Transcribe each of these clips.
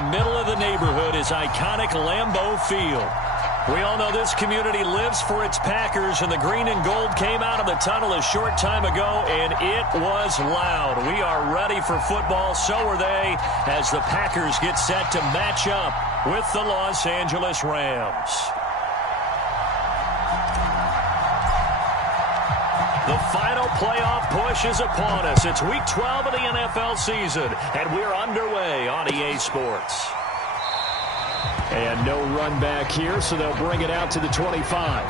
the middle of the neighborhood is iconic Lambeau Field. We all know this community lives for its Packers, and the green and gold came out of the tunnel a short time ago, and it was loud. We are ready for football, so are they, as the Packers get set to match up with the Los Angeles Rams. The final playoff push is upon us. It's Week 12 of the NFL season, and we're underway on EA Sports. And no run back here, so they'll bring it out to the 25.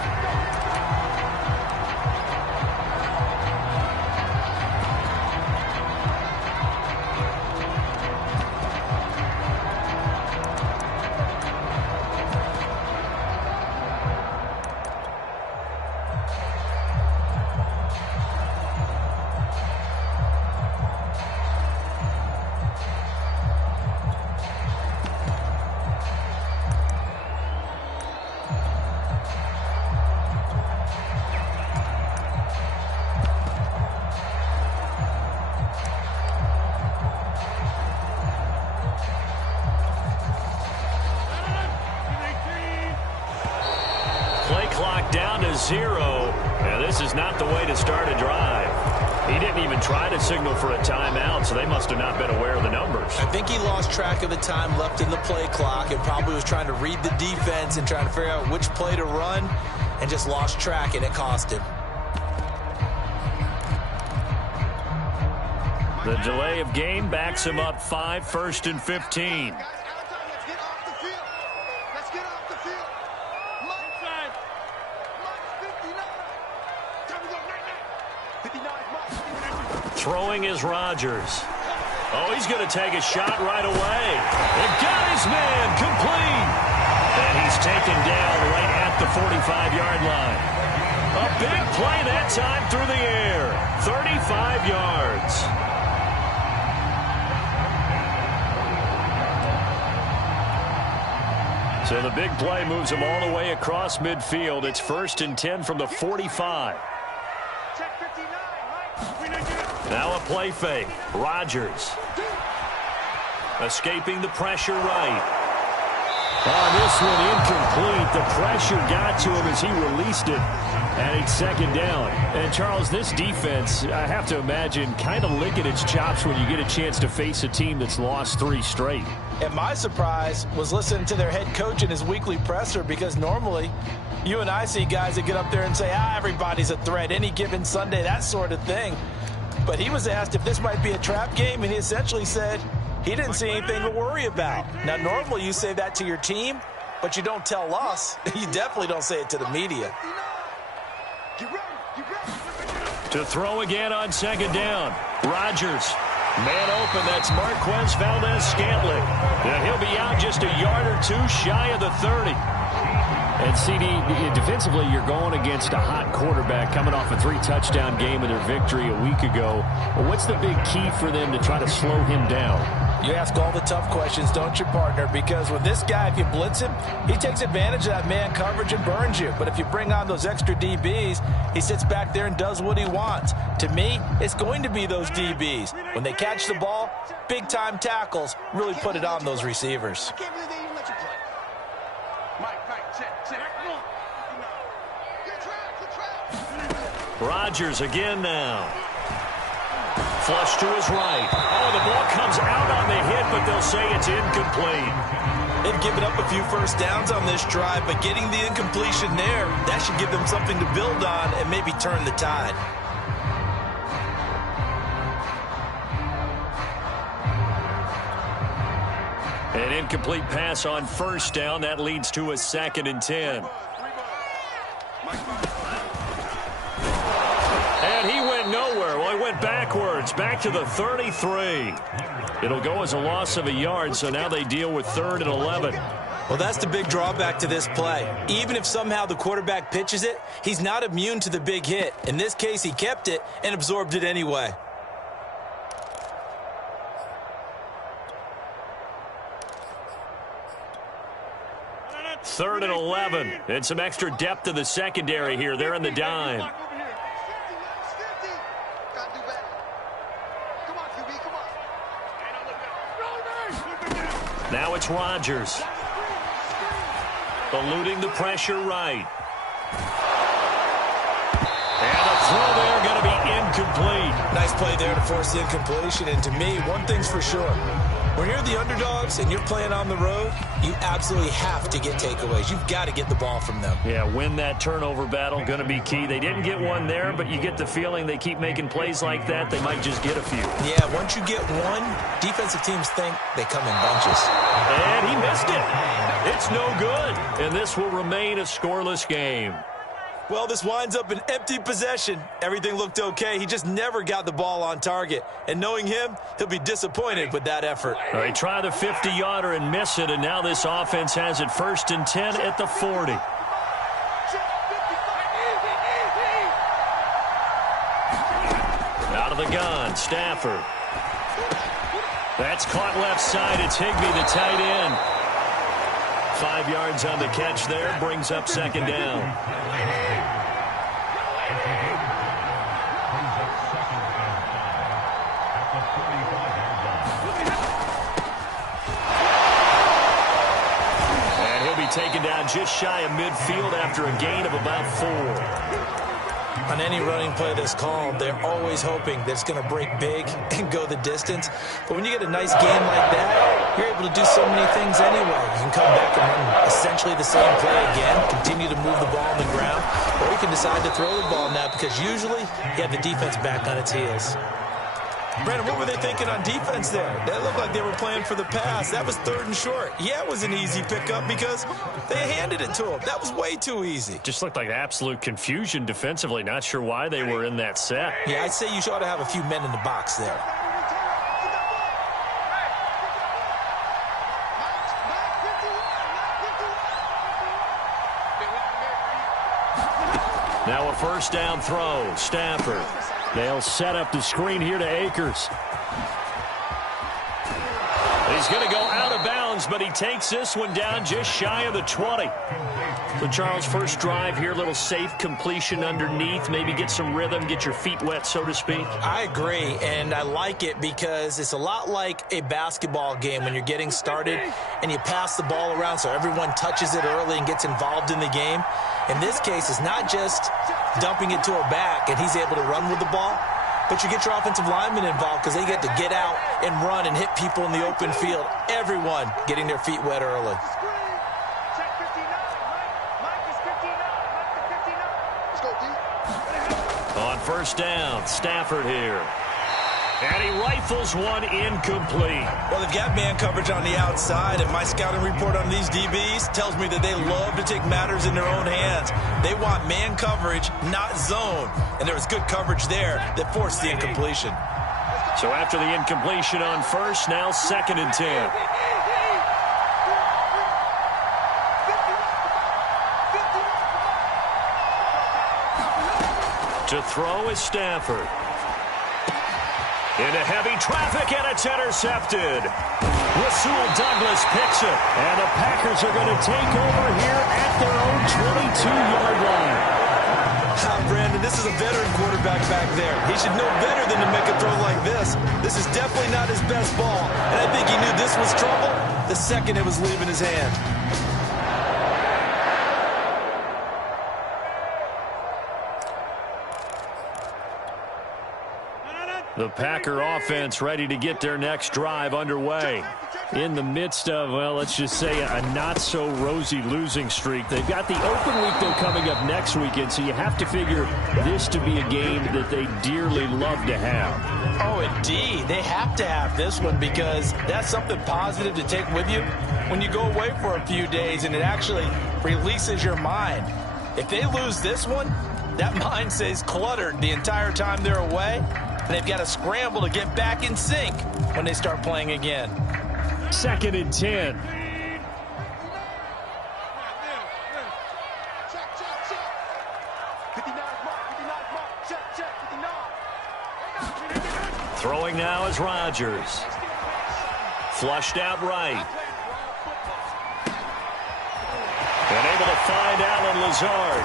Play clock down to 0. And this is not the way to start a drive. He didn't even try to signal for a timeout, so they must have not been aware of the numbers. I think he lost track of the time left in the play clock and probably was trying to read the defense and trying to figure out which play to run and just lost track, and it cost him. The delay of game backs him up 5, 1st and 15. Throwing is Rodgers. Oh, he's going to take a shot right away. And got his man complete. And he's taken down right at the 45-yard line. A big play that time through the air. 35 yards. So the big play moves him all the way across midfield. It's 1st and 10 from the 45. Now a play fake. Rodgers. Escaping the pressure right. On this one, incomplete. The pressure got to him as he released it. And it's 2nd down. And, Charles, this defense, I have to imagine, kind of licking its chops when you get a chance to face a team that's lost 3 straight. And my surprise was listening to their head coach in his weekly presser, because normally you and I see guys that get up there and say, everybody's a threat any given Sunday, that sort of thing. But he was asked if this might be a trap game, and he essentially said he didn't see anything to worry about. Now, normally you say that to your team, but you don't tell us. You definitely don't say it to the media. To throw again on 2nd down. Rodgers. Man open, that's Marquez Valdez-Scantling. And he'll be out just a yard or 2 shy of the 30. And, CD, defensively, you're going against a hot quarterback coming off a 3-touchdown game in their victory a week ago. Well, what's the big key for them to try to slow him down? You ask all the tough questions, don't you, partner? Because with this guy, if you blitz him, he takes advantage of that man coverage and burns you. But if you bring on those extra DBs, he sits back there and does what he wants. To me, it's going to be those DBs. When they catch the ball, big-time tackles really put it on those receivers. Rodgers again now. Flush to his right. Oh, the ball comes out on the hit, but they'll say it's incomplete. They've given up a few first downs on this drive, but getting the incompletion there, that should give them something to build on and maybe turn the tide. An incomplete pass on 1st down. That leads to a 2nd and 10. And he went nowhere. Well, he went backwards, back to the 33. It'll go as a loss of a yard, so now they deal with 3rd and 11. Well, that's the big drawback to this play. Even if somehow the quarterback pitches it, he's not immune to the big hit. In this case, he kept it and absorbed it anyway. Third and 11. And some extra depth to the secondary here. They're in the dime. Now it's Rodgers. Eluding the pressure right. And the throw there going to be incomplete. Nice play there to force the incompletion. And to me, one thing's for sure. When you're the underdogs and you're playing on the road, you absolutely have to get takeaways. You've got to get the ball from them. Yeah, win that turnover battle, going to be key. They didn't get one there, but you get the feeling they keep making plays like that, they might just get a few. Yeah, once you get one, defensive teams think they come in bunches. And he missed it. It's no good. And this will remain a scoreless game. Well, this winds up an empty possession. Everything looked okay. He just never got the ball on target. And knowing him, he'll be disappointed with that effort. All right, try the 50-yarder and miss it, and now this offense has it 1st and 10 at the 40. Out of the gun, Stafford. That's caught left side. It's Higbee, the tight end. 5 yards on the catch there, brings up 2nd down. And he'll be taken down just shy of midfield after a gain of about 4. On any running play that's called, they're always hoping that it's going to break big and go the distance. But when you get a nice game like that, you're able to do so many things anyway. You can come back and run essentially the same play again, continue to move the ball on the ground, or you can decide to throw the ball now because usually you have the defense back on its heels. Brandon, what were they thinking on defense there? That looked like they were playing for the pass. That was 3rd and short. Yeah, it was an easy pickup because they handed it to him. That was way too easy. Just looked like absolute confusion defensively. Not sure why they were in that set. Yeah, I'd say you ought to have a few men in the box there. Now a 1st down throw. Stafford. They'll set up the screen here to Akers. He's going to go out of bounds, but he takes this one down just shy of the 20. So, Charles, first drive here, little safe completion underneath. Maybe get some rhythm, get your feet wet, so to speak. I agree, and I like it because it's a lot like a basketball game when you're getting started and you pass the ball around so everyone touches it early and gets involved in the game. In this case, it's not just dumping it to a back and he's able to run with the ball, but you get your offensive linemen involved because they get to get out and run and hit people in the open field. Everyone getting their feet wet early. On 1st down, Stafford here. And he rifles one incomplete. Well, they've got man coverage on the outside, and my scouting report on these DBs tells me that they love to take matters in their own hands. They want man coverage, not zone. And there was good coverage there that forced the incompletion. So after the incompletion on 1st, now 2nd and 10. To throw is Stafford. Into heavy traffic, and it's intercepted. Rasul Douglas picks it, and the Packers are going to take over here at their own 22-yard line. Brandon, this is a veteran quarterback back there. He should know better than to make a throw like this. This is definitely not his best ball, and I think he knew this was trouble the second it was leaving his hand. The Packer offense ready to get their next drive underway. In the midst of, well, let's just say a not-so-rosy losing streak. They've got the open week, though, coming up next weekend, so you have to figure this to be a game that they dearly love to have. Oh, indeed. They have to have this one because that's something positive to take with you when you go away for a few days, and it actually releases your mind. If they lose this one, that mind stays cluttered the entire time they're away, and they've got to scramble to get back in sync when they start playing again. 2nd and 10. Throwing now is Rodgers. Flushed out right. And able to find Allen Lazard.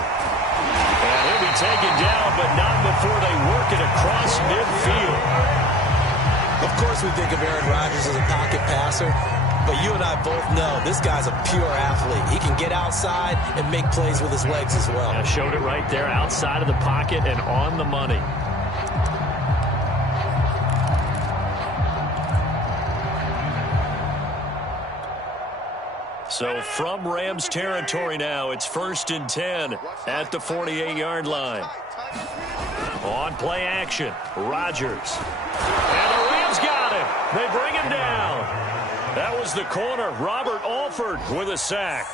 And he'll be taken down, but not before they work it across midfield. Of course we think of Aaron Rodgers as a pocket passer, But you and I both know this guy's a pure athlete. He can get outside and make plays with his legs as well. Yeah, showed it right there, outside of the pocket and on the money. So from Rams territory now, it's 1st and 10 at the 48-yard line. On play action, Rodgers. And the Rams got him. They bring him down. That was the corner, Robert Alford, with a sack.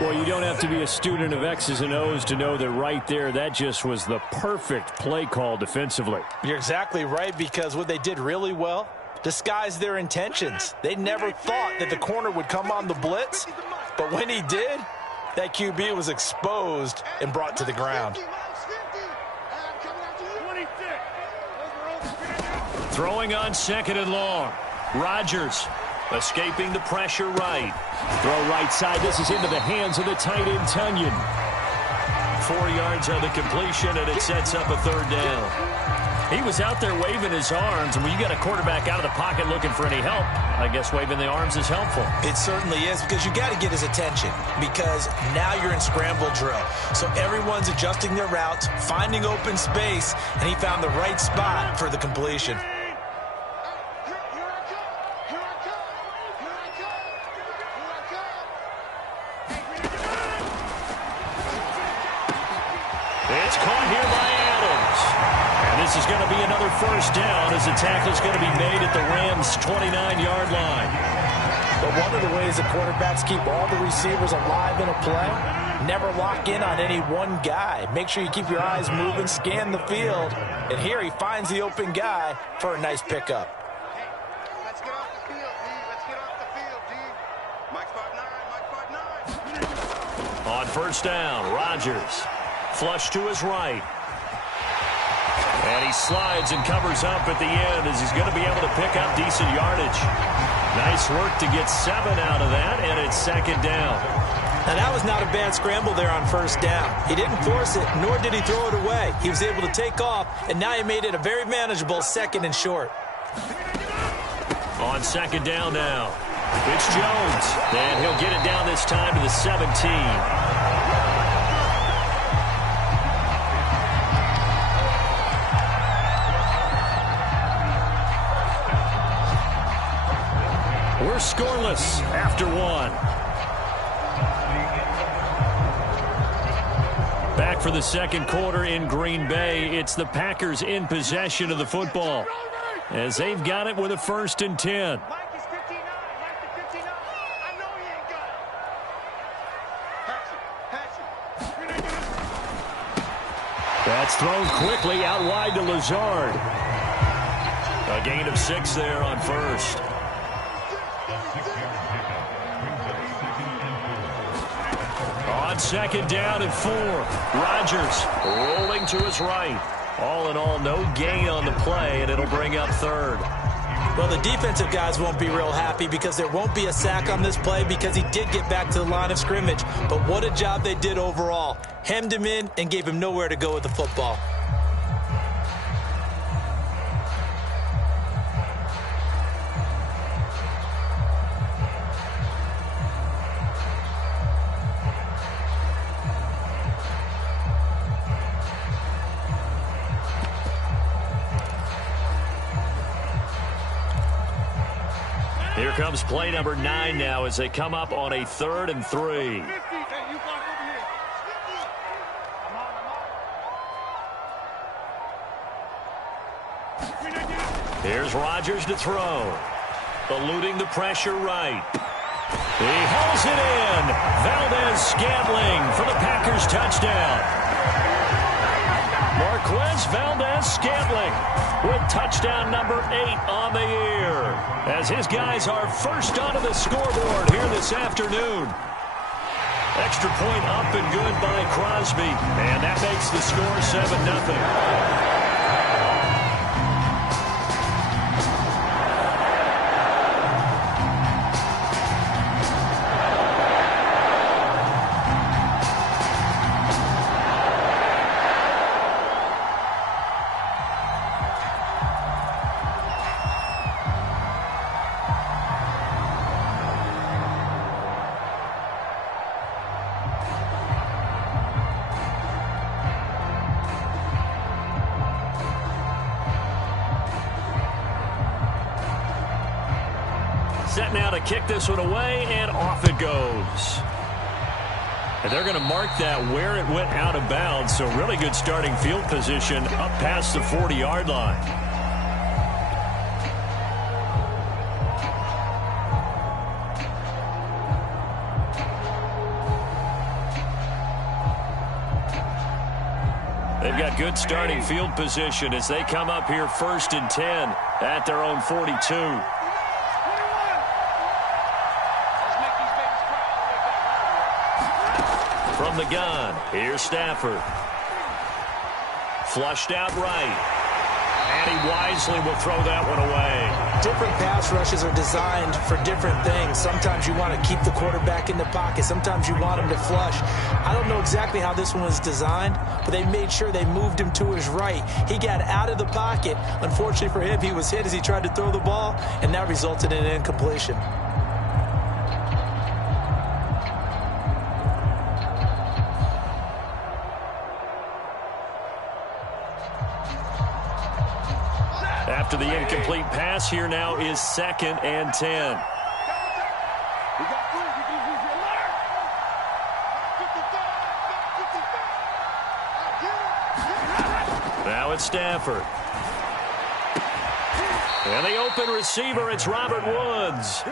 Well, you don't have to be a student of X's and O's to know that right there, that just was the perfect play call defensively. You're exactly right, because what they did really well, disguised their intentions. They never thought that the corner would come on the blitz, but when he did, that QB was exposed and brought to the ground. Throwing on 2nd and long. Rodgers escaping the pressure right. Throw right side. This is into the hands of the tight end, Tunyon. 4 yards on the completion, and it sets up a 3rd down. He was out there waving his arms, and when you got a quarterback out of the pocket looking for any help, I guess waving the arms is helpful. It certainly is, because you got to get his attention, because now you're in scramble drill. So everyone's adjusting their routes, finding open space, and he found the right spot for the completion. It's caught here by Adams. And this is going to be another 1st down, as the tackle is going to be made at the Rams' 29-yard line. But one of the ways the quarterbacks keep all the receivers alive in a play, never lock in on any one guy. Make sure you keep your eyes moving, scan the field. And here he finds the open guy for a nice pickup. Let's get off the field, D. Let's get off the field, D. Mike 5'9", Mike 5'9". On 1st down, Rodgers. Flush to his right. And he slides and covers up at the end, as he's going to be able to pick up decent yardage. Nice work to get 7 out of that, and it's 2nd down. Now, that was not a bad scramble there on 1st down. He didn't force it, nor did he throw it away. He was able to take off, and now he made it a very manageable 2nd and short. On 2nd down now, it's Jones. And he'll get it down this time to the 17. We're scoreless after 1. Back for the 2nd quarter in Green Bay. It's the Packers in possession of the football, as they've got it with a 1st and 10. Mike is 59. Mike is 59. I know he ain't got it. Patch it. That's thrown quickly out wide to Lazard. A gain of 6 there on 1st. On 2nd down and 4. Rodgers rolling to his right. All in all, no gain on the play, and it'll bring up 3rd. Well, the defensive guys won't be real happy, because there won't be a sack on this play, because he did get back to the line of scrimmage. But what a job they did overall. Hemmed him in and gave him nowhere to go with the football. Here comes play number 9 now, as they come up on a 3rd and 3. Here's Rodgers to throw. Eluding the pressure right. He hauls it in. Valdez-Scantling for the Packers touchdown. Marquez Valdez-Scantling with touchdown number 8 on the year, as his guys are first onto the scoreboard here this afternoon. Extra point up and good by Crosby, and that makes the score 7-0. set now to kick this one away, and off it goes. And they're going to mark that where it went out of bounds, so really good starting field position up past the 40-yard line. They've got good starting field position as they come up here 1st and 10 at their own 42. From the gun, here's Stafford. Flushed out right. And he wisely will throw that one away. Different pass rushes are designed for different things. Sometimes you want to keep the quarterback in the pocket. Sometimes you want him to flush. I don't know exactly how this one was designed, but they made sure they moved him to his right. He got out of the pocket. Unfortunately for him, he was hit as he tried to throw the ball, and that resulted in an incompletion. After the incomplete pass, here now is 2nd and 10. Now it's Stafford. And the open receiver, it's Robert Woods.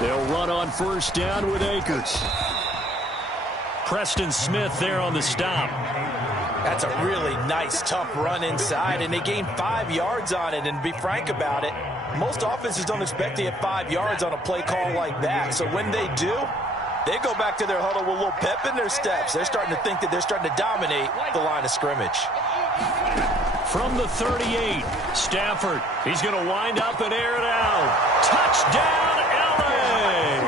They'll run on 1st down with Akers. Preston Smith there on the stop. That's a really nice, tough run inside, and they gained 5 yards on it. And to be frank about it, most offenses don't expect to get 5 yards on a play call like that. So when they do, they go back to their huddle with a little pep in their steps. They're starting to think that they're starting to dominate the line of scrimmage. From the 38, Stafford. He's going to wind up and air it out. Touchdown, L.A.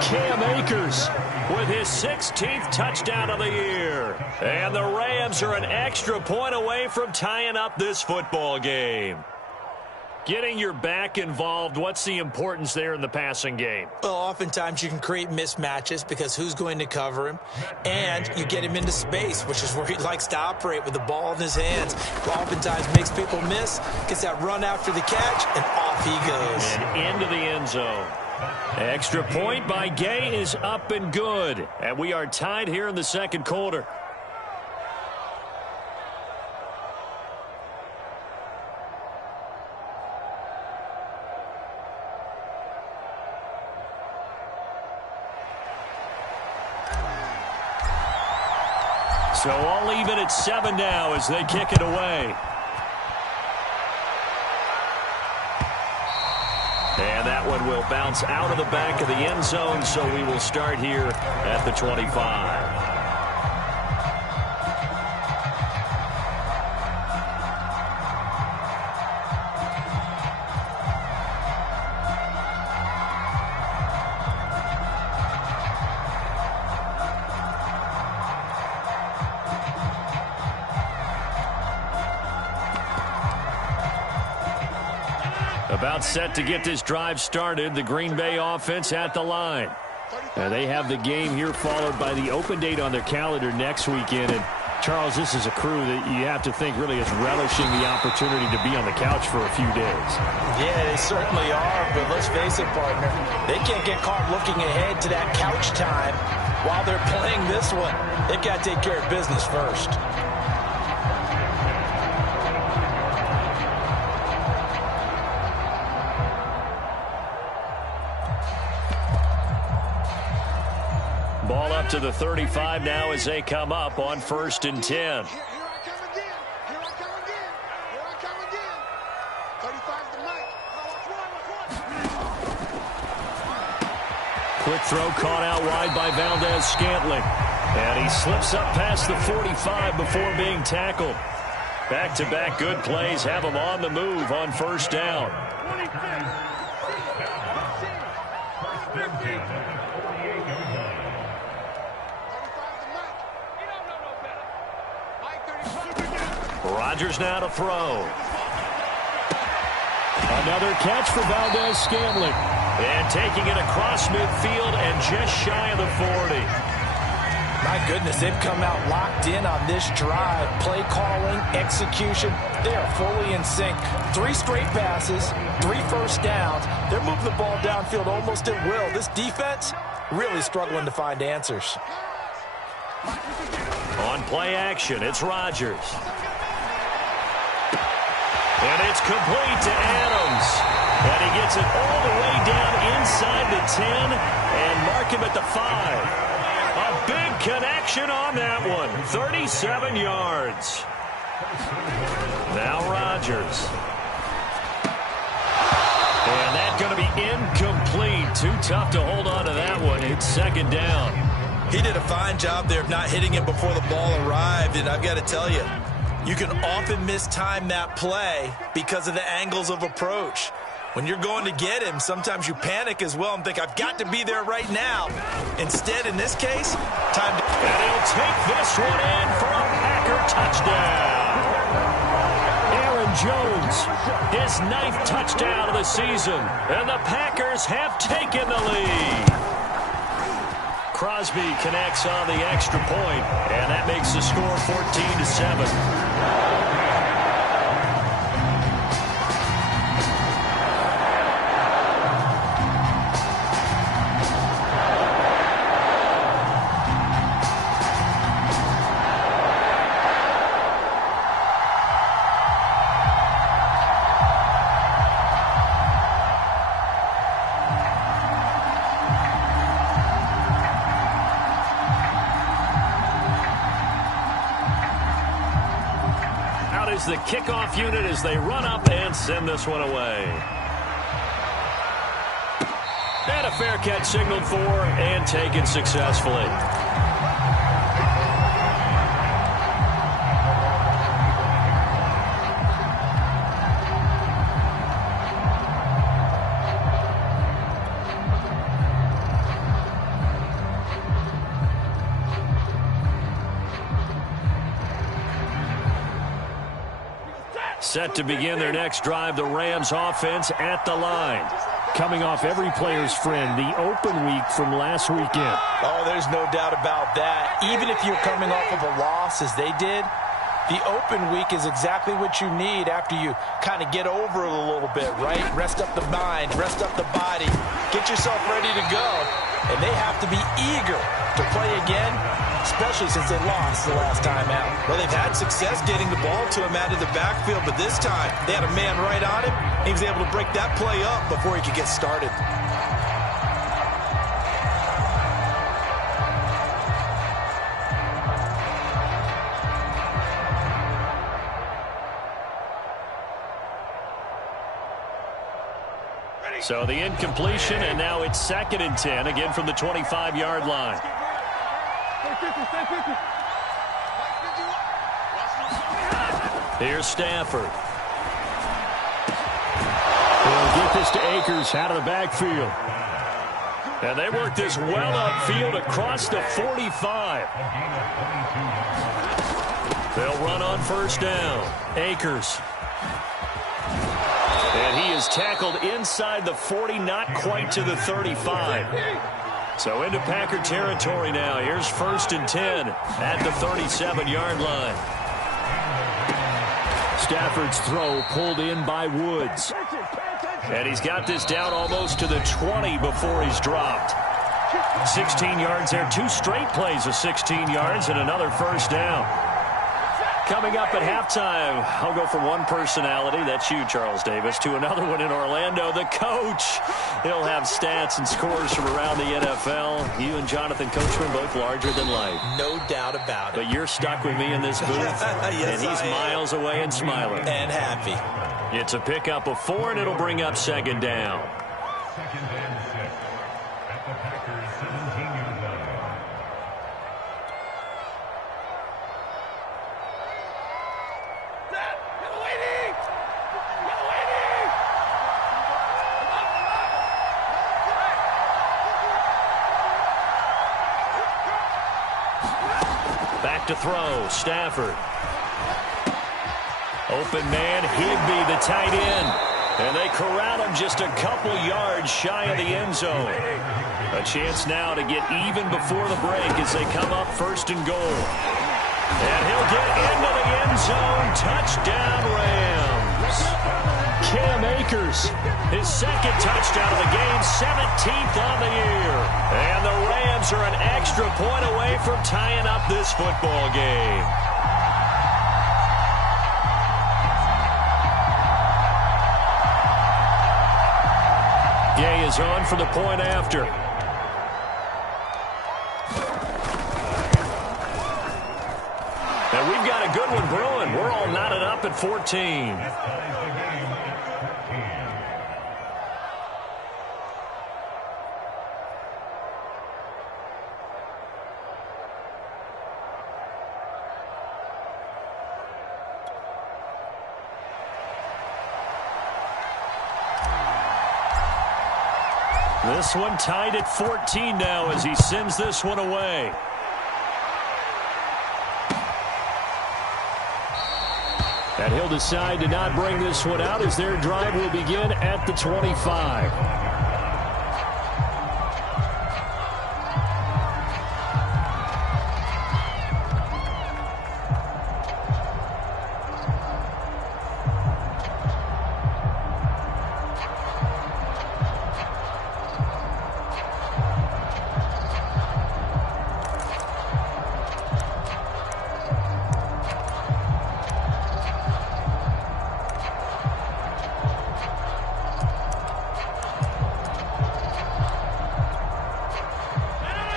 Cam Akers with his 16th touchdown of the year. And the Rams are an extra point away from tying up this football game. Getting your back involved, what's the importance there in the passing game? Well, oftentimes you can create mismatches because who's going to cover him? And you get him into space, which is where he likes to operate with the ball in his hands. Oftentimes makes people miss, gets that run after the catch, and off he goes. And into the end zone. Extra point by Gay is up and good. And we are tied here in the 2nd quarter. So all even at 7 now as they kick it away. And that one will bounce out of the back of the end zone, so we will start here at the 25. About set to get this drive started. The Green Bay offense at the line. They have the game here followed by the open date on their calendar next weekend. And Charles, this is a crew that you have to think really is relishing the opportunity to be on the couch for a few days. Yeah, they certainly are. But let's face it, partner, they can't get caught looking ahead to that couch time while they're playing this one. They've got to take care of business first. Ball up to the 35 now as they come up on 1st and 10. Here I come again. Here I come again. Here I come again. 35 to Mike. Quick throw caught out wide by Valdez-Scantling. And he slips up past the 45 before being tackled. Back-to-back good plays have him on the move on 1st down. Rodgers now to throw. Another catch for Valdez-Scantling. And taking it across midfield and just shy of the 40. My goodness, they've come out locked in on this drive. Play calling, execution, they are fully in sync. 3 straight passes, 3 first downs. They're moving the ball downfield almost at will. This defense really struggling to find answers. On play action, it's Rodgers. And it's complete to Adams. And he gets it all the way down inside the 10 and mark him at the 5. A big connection on that one. 37 yards. Now Rodgers. And that's going to be incomplete. Too tough to hold on to that one. It's second down. He did a fine job there of not hitting it before the ball arrived. And I've got to tell you, you can often mistime that play because of the angles of approach. When you're going to get him, sometimes you panic as well and think, I've got to be there right now. Instead, in this case, time to... And he'll take this one in for a Packer touchdown. Aaron Jones, his 9th touchdown of the season. And the Packers have taken the lead. Crosby connects on the extra point, and that makes the score 14-7. The kickoff unit as they run up and send this one away. And a fair catch signaled for and taken successfully. Set to begin their next drive, the Rams offense at the line. Coming off every player's friend, the open week from last weekend. Oh, there's no doubt about that. Even if you're coming off of a loss as they did, the open week is exactly what you need after you kind of get over it a little bit, right? Rest up the mind, rest up the body, get yourself ready to go. And they have to be eager to play again, especially since they lost the last time out. Well, they've had success getting the ball to him out of the backfield, but this time they had a man right on him. He was able to break that play up before he could get started. So the incompletion, and now it's 2nd and 10, again from the 25-yard line. Here's Stafford. They'll get this to Akers out of the backfield. And they work this well upfield across the 45. They'll run on first down. Akers. And he is tackled inside the 40, not quite to the 35. So into Packer territory now. Here's 1st and 10 at the 37-yard line. Stafford's throw pulled in by Woods. And he's got this down almost to the 20 before he's dropped. 16 yards there. 2 straight plays of 16 yards and another first down. Coming up at halftime, I'll go from one personality, that's you, Charles Davis, to another one in Orlando, the coach. He'll have stats and scores from around the NFL. You and Jonathan Coachman both larger than life. No doubt about it. But you're stuck with me in this booth, yes, and he's miles away and smiling. And happy. It's a pickup of 4, and it'll bring up 2nd down. Back to throw, Stafford. Open man, Higbee, the tight end. And they corral him just a couple yards shy of the end zone. A chance now to get even before the break as they come up 1st and goal. And he'll get into the end zone. Touchdown, Rams. Cam Akers, his 2nd touchdown of the game, 17th on the year. And the Rams are an extra point away from tying up this football game. Gay is on for the point after. And we've got a good one brewing. We're all knotted up at 14. This one tied at 14 now as he sends this one away. And he'll decide to not bring this one out as their drive will begin at the 25.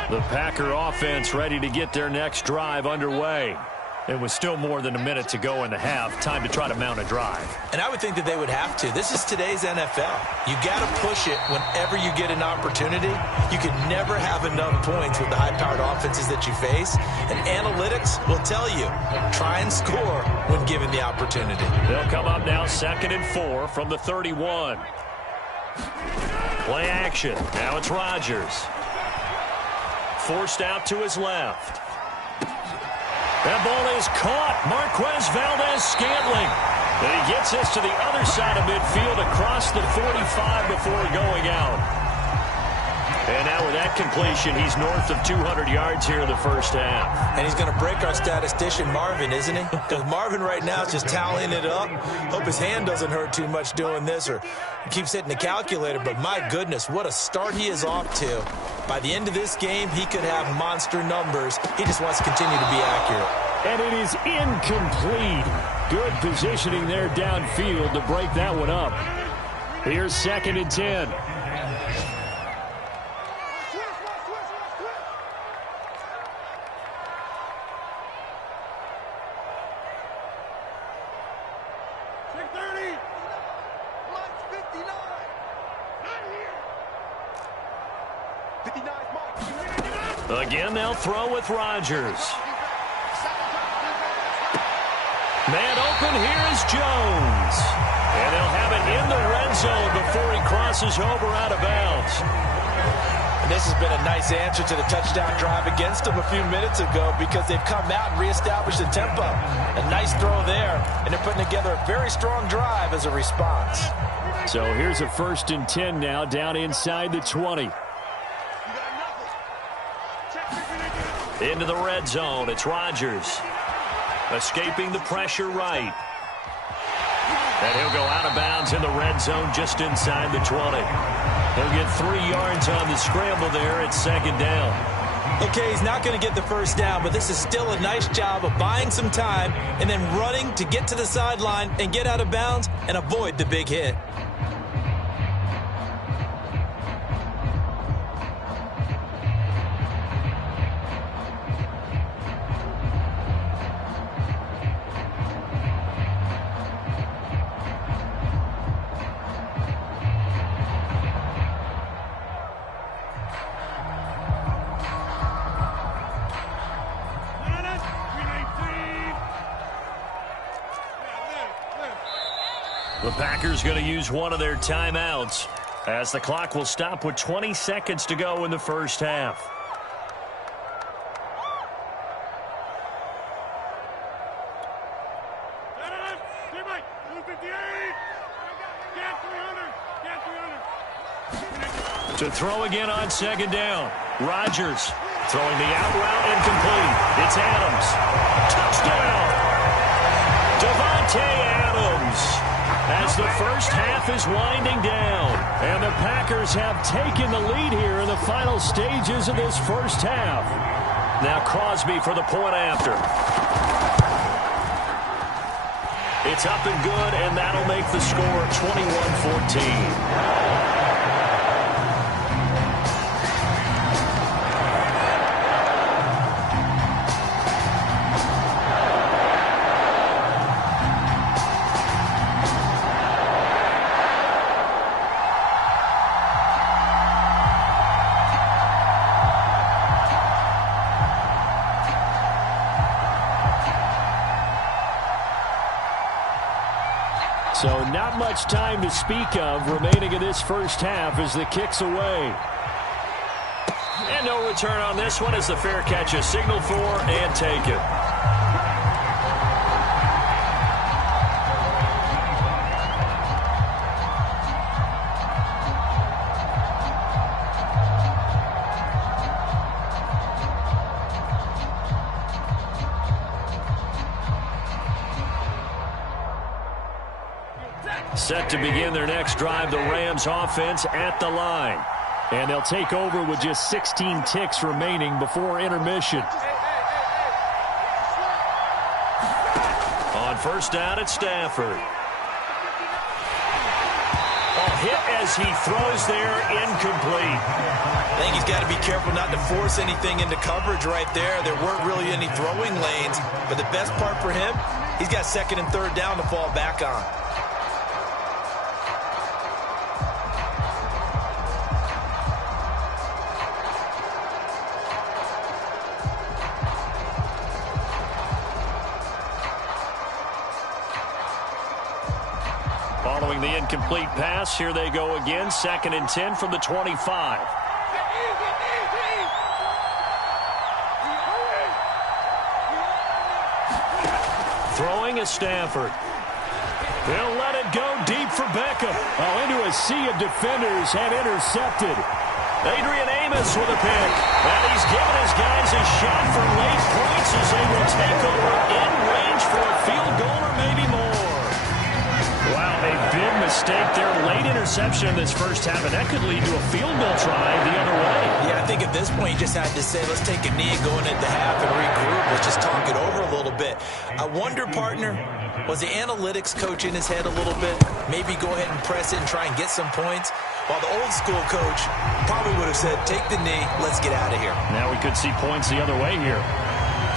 The Packer offense ready to get their next drive underway. And with still more than a minute to go in the half, time to try to mount a drive. And I would think that they would have to. This is today's NFL. You got to push it whenever you get an opportunity. You can never have enough points with the high-powered offenses that you face. And analytics will tell you, try and score when given the opportunity. They'll come up now 2nd and 4 from the 31. Play action. Now it's Rodgers. Forced out to his left. That ball is caught. Marquez Valdez-Scantling. And he gets this to the other side of midfield across the 45 before going out. And now with that completion, he's north of 200 yards here in the first half. And he's going to break our statistician Marvin, isn't he? Because Marvin right now is just tallying it up. Hope his hand doesn't hurt too much doing this or keeps hitting the calculator. But my goodness, what a start he is off to. By the end of this game, he could have monster numbers. He just wants to continue to be accurate. And it is incomplete. Good positioning there downfield to break that one up. Here's 2nd and 10. Again, they'll throw with Rodgers. Man open, here is Jones. And they'll have it in the red zone before he crosses over out of bounds. And this has been a nice answer to the touchdown drive against them a few minutes ago because they've come out and reestablished the tempo. A nice throw there, and they're putting together a very strong drive as a response. So here's a 1st and 10 now down inside the 20. Into the red zone, it's Rodgers. Escaping the pressure right. And he'll go out of bounds in the red zone just inside the 20. He'll get 3 yards on the scramble there at 2nd down. Okay, he's not going to get the first down, but this is still a nice job of buying some time and then running to get to the sideline and get out of bounds and avoid the big hit. The Packers going to use one of their timeouts as the clock will stop with 20 seconds to go in the first half. To throw again on second down. Rodgers throwing the out route incomplete. It's Adams. Touchdown! Davante Adams. As the first half is winding down. And the Packers have taken the lead here in the final stages of this first half. Now Crosby for the point after. It's up and good, and that'll make the score 21-14. So not much time to speak of remaining in this first half as the kick's away. And no return on this one as the fair catch is signaled for and taken. Set to begin their next drive, the Rams offense at the line. And they'll take over with just 16 ticks remaining before intermission. On first down, it's Stafford. Hit as he throws there, incomplete. I think he's got to be careful not to force anything into coverage right there. There weren't really any throwing lanes, but the best part for him, he's got second and third down to fall back on. Following the incomplete pass, here they go again. 2nd and 10 from the 25. Throwing is Stafford. They'll let it go deep for Beckham. Oh, into a sea of defenders and intercepted. Adrian Amos with a pick. And he's given his guys a shot for late points as they will take over in range for a field goal or maybe more. Wow, a big mistake there. Late interception in this first half, and that could lead to a field goal try the other way. Yeah, I think at this point you just had to say, let's take a knee going into half and regroup. Let's just talk it over a little bit. I wonder, partner, was the analytics coach in his head a little bit? Maybe go ahead and press it and try and get some points? While the old school coach probably would have said, take the knee, let's get out of here. Now we could see points the other way here.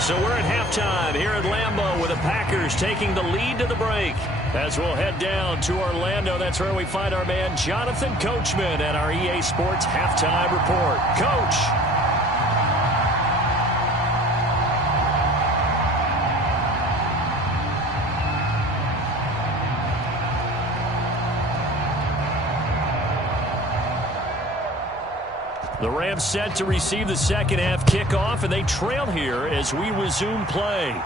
So we're at halftime here at Lambeau with the Packers taking the lead to the break. As we'll head down to Orlando, that's where we find our man Jonathan Coachman at our EA Sports Halftime Report. Coach. The Rams set to receive the second half kickoff, and they trail here as we resume play.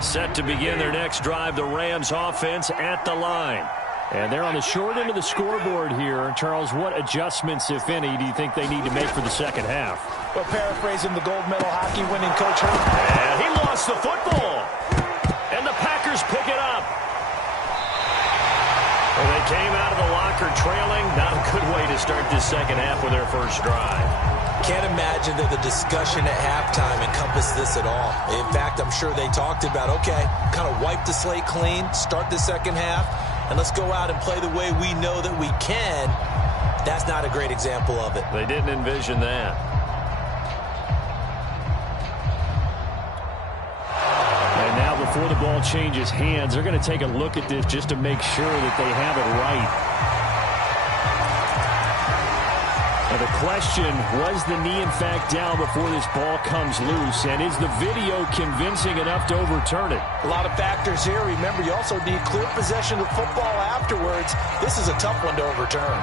Set to begin their next drive, the Rams offense at the line. And they're on the short end of the scoreboard here. Charles, what adjustments, if any, do you think they need to make for the second half? Well, paraphrasing the gold medal hockey winning coach Hurt. And he lost the football. And the Packers pick it up. Well, they came out of the locker trailing. Not a good way to start this second half with their first drive. Can't imagine that the discussion at halftime encompassed this at all. In fact, I'm sure they talked about, okay, kind of wipe the slate clean, start the second half, and let's go out and play the way we know that we can. That's not a great example of it. They didn't envision that. And now before the ball changes hands, they're going to take a look at this just to make sure that they have it right. Now the question, was the knee in fact down before this ball comes loose? And is the video convincing enough to overturn it? A lot of factors here. Remember, you also need clear possession of football afterwards. This is a tough one to overturn.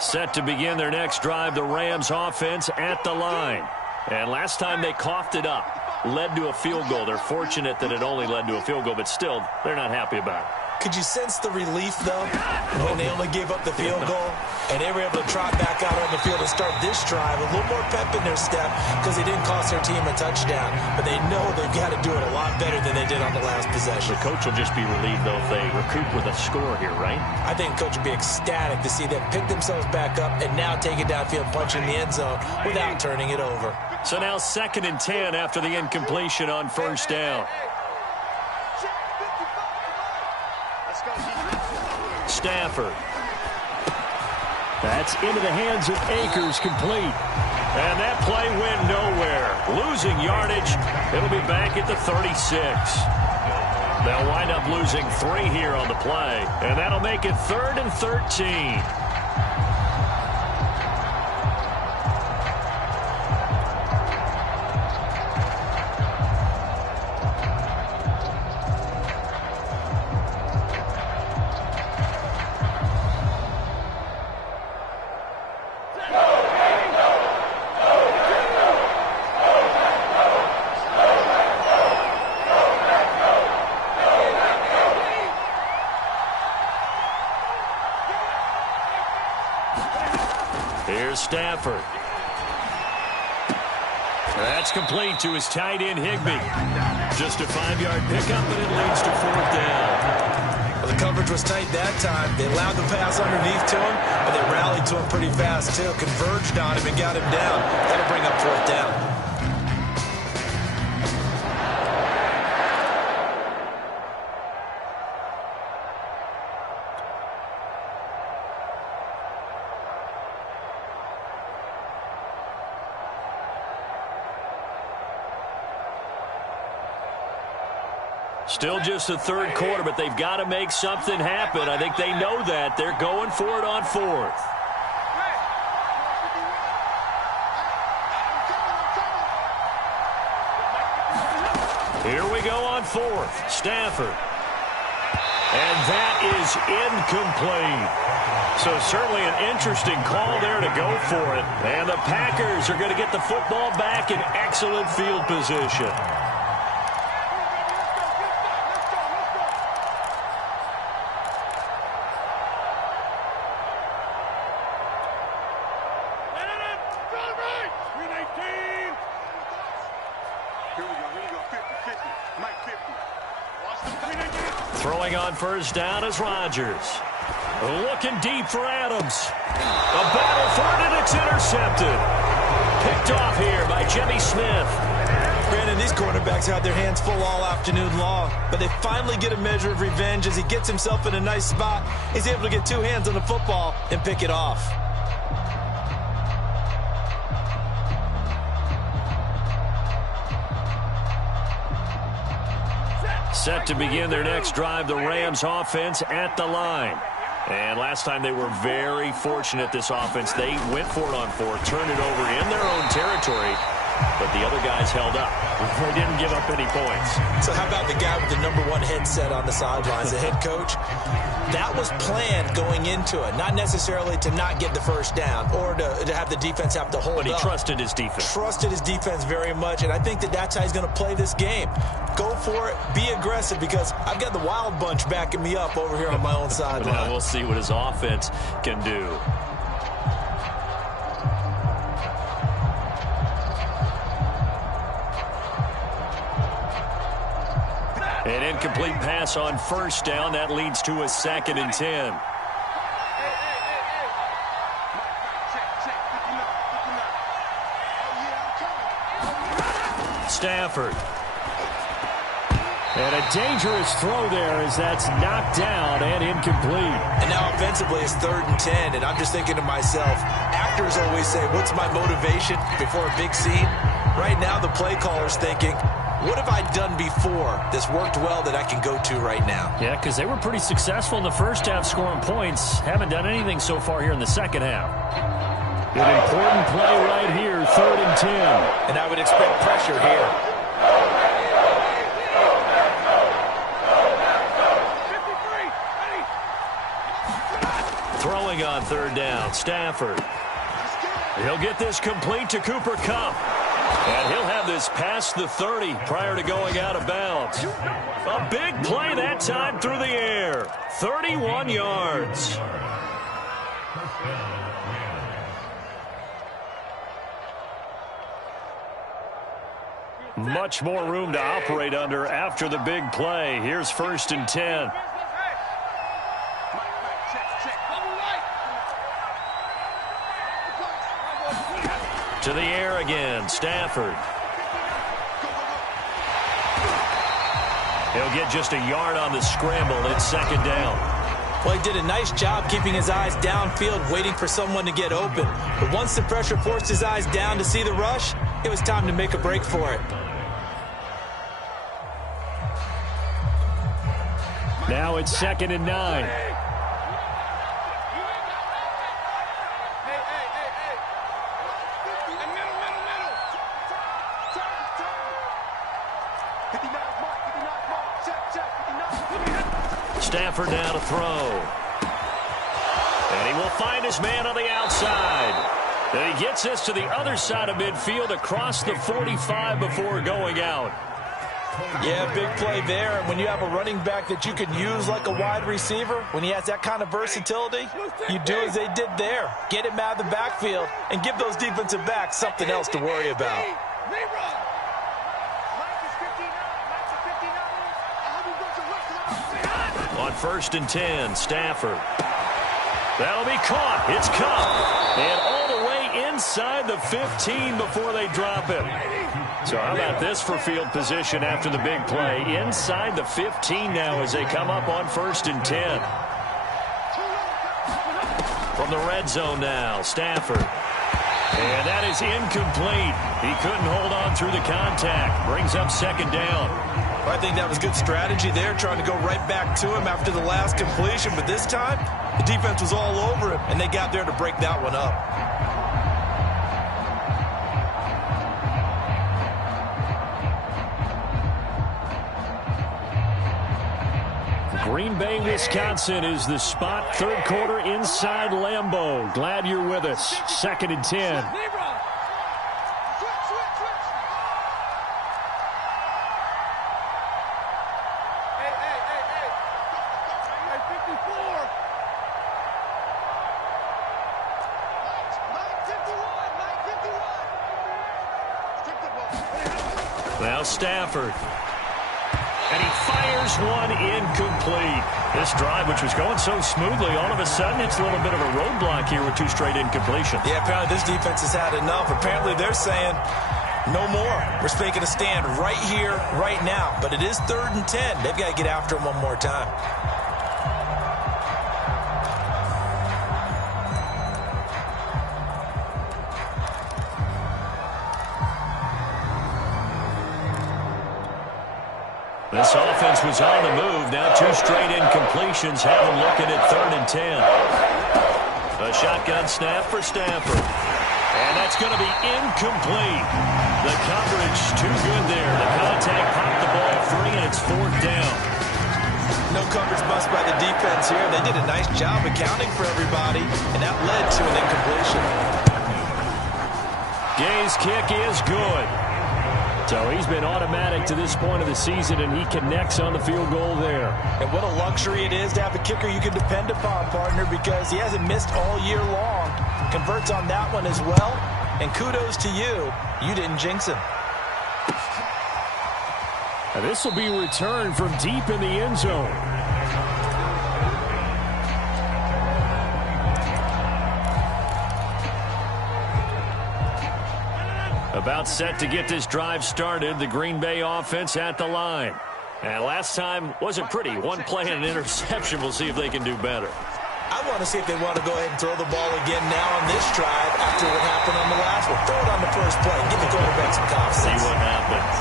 Set to begin their next drive, the Rams offense at the line. And last time they coughed it up, led to a field goal. They're fortunate that it only led to a field goal, but still, they're not happy about it. Could you sense the relief, though, when they only gave up the field goal? And they were able to trot back out on the field and start this drive. A little more pep in their step because they didn't cost their team a touchdown. But they know they've got to do it a lot better than they did on the last possession. The coach will just be relieved, though, if they recoup with a score here, right? I think the coach will be ecstatic to see them pick themselves back up and now take it downfield, punch in the end zone without turning it over. So now 2nd and 10 after the incompletion on 1st down. Stafford. That's into the hands of Akers, complete. And that play went nowhere. Losing yardage. It'll be back at the 36. They'll wind up losing 3 here on the play. And that'll make it 3rd and 13. Here's Stafford. That's complete to his tight end, Higbee. Just a 5-yard pickup, and it leads to 4th down. Well, the coverage was tight that time. They allowed the pass underneath to him, but they rallied to him pretty fast, too. Converged on him and got him down. That'll bring up 4th down. Still just the 3rd quarter, but they've got to make something happen. I think they know that. They're going for it on 4th. Here we go on 4th. Stafford. And that is incomplete. So certainly an interesting call there to go for it. And the Packers are going to get the football back in excellent field position. Throwing on 1st down is Rodgers. Looking deep for Adams. A battle for it, and it's intercepted. Picked off here by Jimmy Smith. Brandon, these quarterbacks had their hands full all afternoon long, but they finally get a measure of revenge as he gets himself in a nice spot. He's able to get 2 hands on the football and pick it off. Set to begin their next drive, the Rams offense at the line. And last time they were very fortunate, this offense. They went for it on 4th, turned it over in their own territory, but the other guys held up. They didn't give up any points. So how about the guy with the #1 headset on the sidelines, the head coach? That was planned going into it, not necessarily to not get the 1st down or to have the defense have to hold up. But he trusted his defense. Trusted his defense very much, and I think that's how he's going to play this game. Go for it, be aggressive, because I've got the wild bunch backing me up over here on my own sideline. Well, we'll see what his offense can do. An incomplete pass on 1st down. That leads to a 2nd and 10. Stafford. And a dangerous throw there as that's knocked down and incomplete. And now offensively it's 3rd and 10, and I'm just thinking to myself, actors always say, what's my motivation before a big scene? Right now the play caller's thinking, what have I done before that's worked well that I can go to right now? Yeah, because they were pretty successful in the first half scoring points. Haven't done anything so far here in the second half. An important play right here, 3rd and 10. And I would expect pressure here. Throwing on 3rd down, Stafford. He'll get this complete to Cooper Kupp. And he'll have this past the 30 prior to going out of bounds. A big play that time through the air. 31 yards. Much more room to operate under after the big play. Here's 1st and 10. To the air again, Stafford. He'll get just a yard on the scramble. It's 2nd down. Well, he did a nice job keeping his eyes downfield, waiting for someone to get open. But once the pressure forced his eyes down to see the rush, it was time to make a break for it. Now it's 2nd and 9. Stafford now to throw. And he will find his man on the outside. And he gets this to the other side of midfield across the 45 before going out. Yeah, big play there. And when you have a running back that you can use like a wide receiver, when he has that kind of versatility, you do as they did there. Get him out of the backfield and give those defensive backs something else to worry about. On 1st and 10, Stafford. That'll be caught. It's Kupp. And all the way inside the 15 before they drop him. So how about this for field position after the big play? Inside the 15 now as they come up on 1st and 10. From the red zone now, Stafford. And that is incomplete. He couldn't hold on through the contact. Brings up 2nd down. I think that was good strategy there, trying to go right back to him after the last completion. But this time, the defense was all over him, and they got there to break that one up. Green Bay, Wisconsin is the spot. 3rd quarter inside Lambeau. Glad you're with us. 2nd and 10. Now Stafford. And he fires one incomplete. This drive, which was going so smoothly, all of a sudden it's a little bit of a roadblock here with 2 straight incompletions. Yeah, apparently this defense has had enough. Apparently they're saying, no more. We're making a stand right here, right now. But it is 3rd and 10. They've got to get after him one more time. This offense was on the move. Now 2 straight incompletions have them looking at 3rd and 10. A shotgun snap for Stafford. And that's going to be incomplete. The coverage too good there. The contact popped the ball free, and it's 4th down. No coverage bust by the defense here. They did a nice job accounting for everybody, and that led to an incompletion. Gay's kick is good. So he's been automatic to this point of the season, and he connects on the field goal there. And what a luxury it is to have a kicker you can depend upon, partner, because he hasn't missed all year long. Converts on that one as well. And kudos to you. You didn't jinx him. And this will be returned from deep in the end zone. About set to get this drive started. The Green Bay offense at the line. And last time wasn't pretty. 1 play and an interception. We'll see if they can do better. I want to see if they want to go ahead and throw the ball again now on this drive after what happened on the last one. Throw it on the first play. Give the quarterback some confidence. See what happens.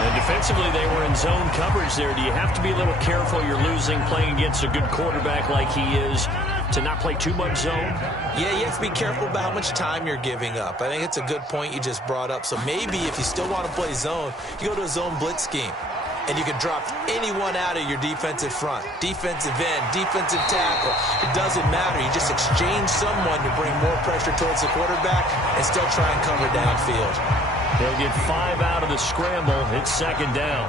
And defensively, they were in zone coverage there. Do you have to be a little careful you're losing playing against a good quarterback like he is to not play too much zone? Yeah, you have to be careful about how much time you're giving up. I think it's a good point you just brought up. So maybe if you still want to play zone, you go to a zone blitz scheme. And you can drop anyone out of your defensive front. Defensive end, defensive tackle. It doesn't matter. You just exchange someone to bring more pressure towards the quarterback and still try and cover downfield. They'll get 5 out of the scramble. It's second down.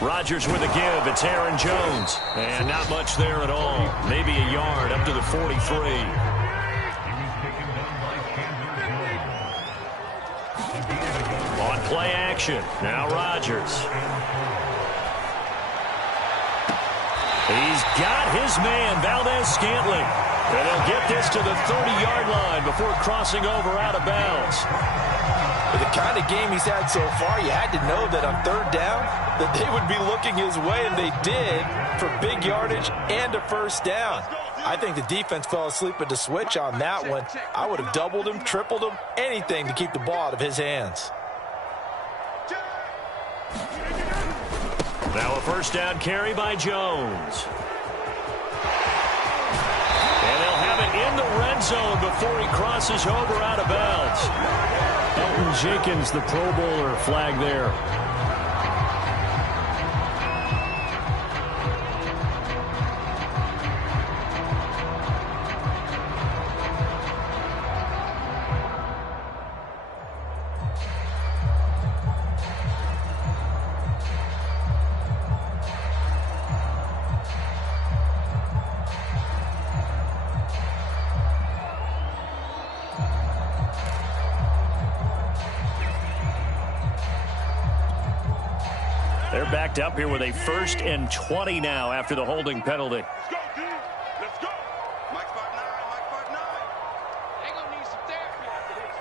Rodgers with a give. It's Aaron Jones. And not much there at all. Maybe a yard up to the 43. On play action. Now Rodgers. He's got his man, Valdez-Scantling. And he'll get this to the 30-yard line before crossing over out of bounds. With the kind of game he's had so far, you had to know that on third down that they would be looking his way, and they did, for big yardage and a first down. I think the defense fell asleep at the switch on that one. I would have doubled him, tripled him, anything to keep the ball out of his hands. Now a first down carry by Jones. And they'll have it in the red zone before he crosses over out of bounds. Elton Jenkins, the Pro Bowler, flag there. They're backed up here with a 1st and 20 now after the holding penalty. Let's go, D. Let's go. Mike 5'9", Mike 5'9". They gonna need some therapy after this.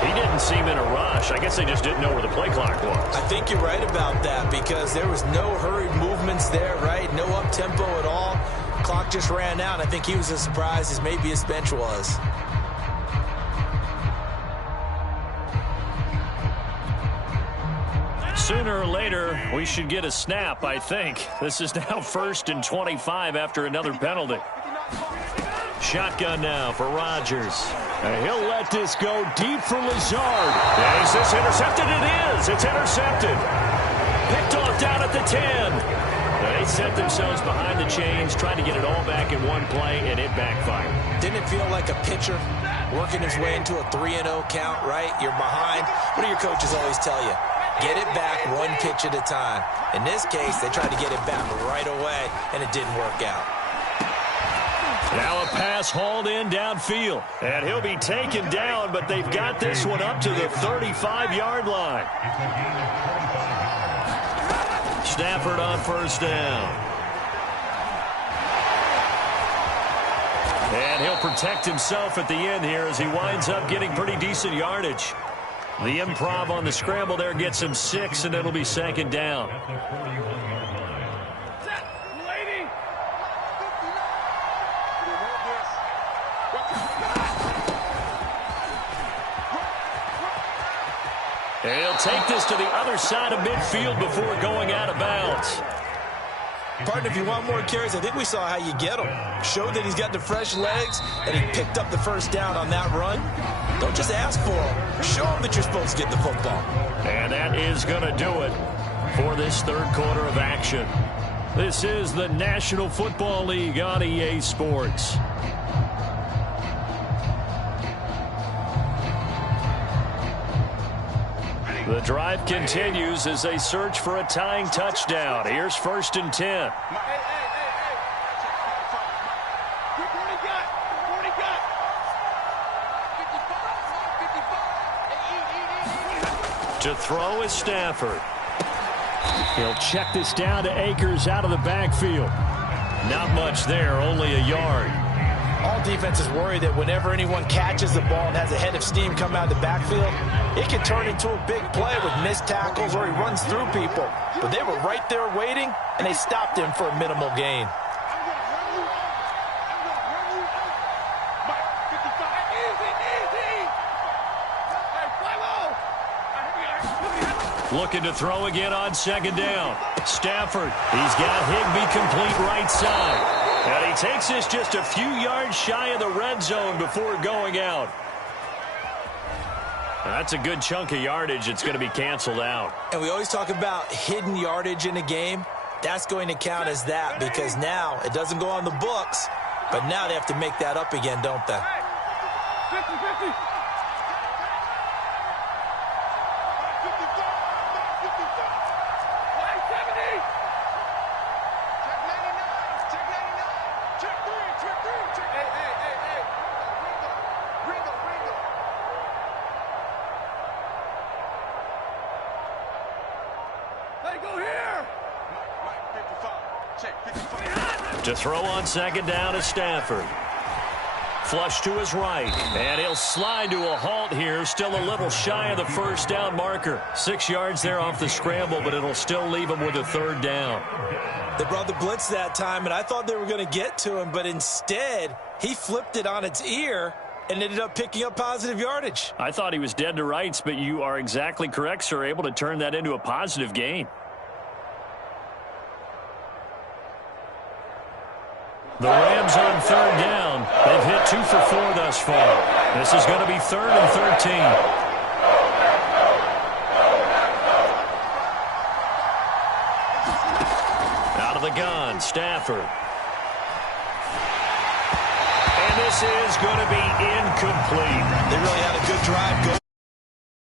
He didn't seem in a rush. I guess they just didn't know where the play clock was. I think you're right about that because there was no hurried movements there, right? No up-tempo at all. Clock just ran out. I think he was as surprised as maybe his bench was. Sooner or later, we should get a snap, I think. This is now 1st and 25 after another penalty. Shotgun now for Rodgers. And he'll let this go deep for Lazard. And is this intercepted? It is. It's intercepted. Picked off down at the 10. They set themselves behind the chains, trying to get it all back in one play, and it backfired. Didn't it feel like a pitcher working his way into a 3-0 count, right? You're behind. What do your coaches always tell you? Get it back one pitch at a time. In this case, they tried to get it back right away, and it didn't work out. Now a pass hauled in downfield. And he'll be taken down, but they've got this one up to the 35-yard line. Stafford on first down. And he'll protect himself at the end here as he winds up getting pretty decent yardage. The improv on the scramble there gets him 6, and it'll be second down. And he'll take this to the other side of midfield before going out of bounds. Partner, if you want more carries, I think we saw how you get him. Showed that he's got the fresh legs, and he picked up the first down on that run. Don't just ask for him. Show him that you're supposed to get the football. And that is going to do it for this third quarter of action. This is the National Football League on EA Sports. The drive continues as they search for a tying touchdown. Here's 1st and 10. To throw is Stafford. He'll check this down to Akers out of the backfield. Not much there, only a yard. All Some defenses worry that whenever anyone catches the ball and has a head of steam come out of the backfield, it can turn into a big play with missed tackles or he runs through people. But they were right there waiting, and they stopped him for a minimal gain. Looking to throw again on second down. Stafford, he's got Higbee complete right side. And he takes this just a few yards shy of the red zone before going out. That's a good chunk of yardage. It's going to be canceled out. And we always talk about hidden yardage in a game. That's going to count as that because now it doesn't go on the books, but now they have to make that up again, don't they? 50-50. To throw on second down is Stafford. Flush to his right, and he'll slide to a halt here, still a little shy of the first down marker. 6 yards there off the scramble, but it'll still leave him with a third down. They brought the blitz that time, and I thought they were going to get to him, but instead he flipped it on its ear and ended up picking up positive yardage. I thought he was dead to rights, but you are exactly correct, sir, able to turn that into a positive gain. The Rams on third down. They've hit 2 for 4 thus far. This is going to be 3rd and 13. Out of the gun, Stafford. And this is going to be incomplete. They really had a good drive going.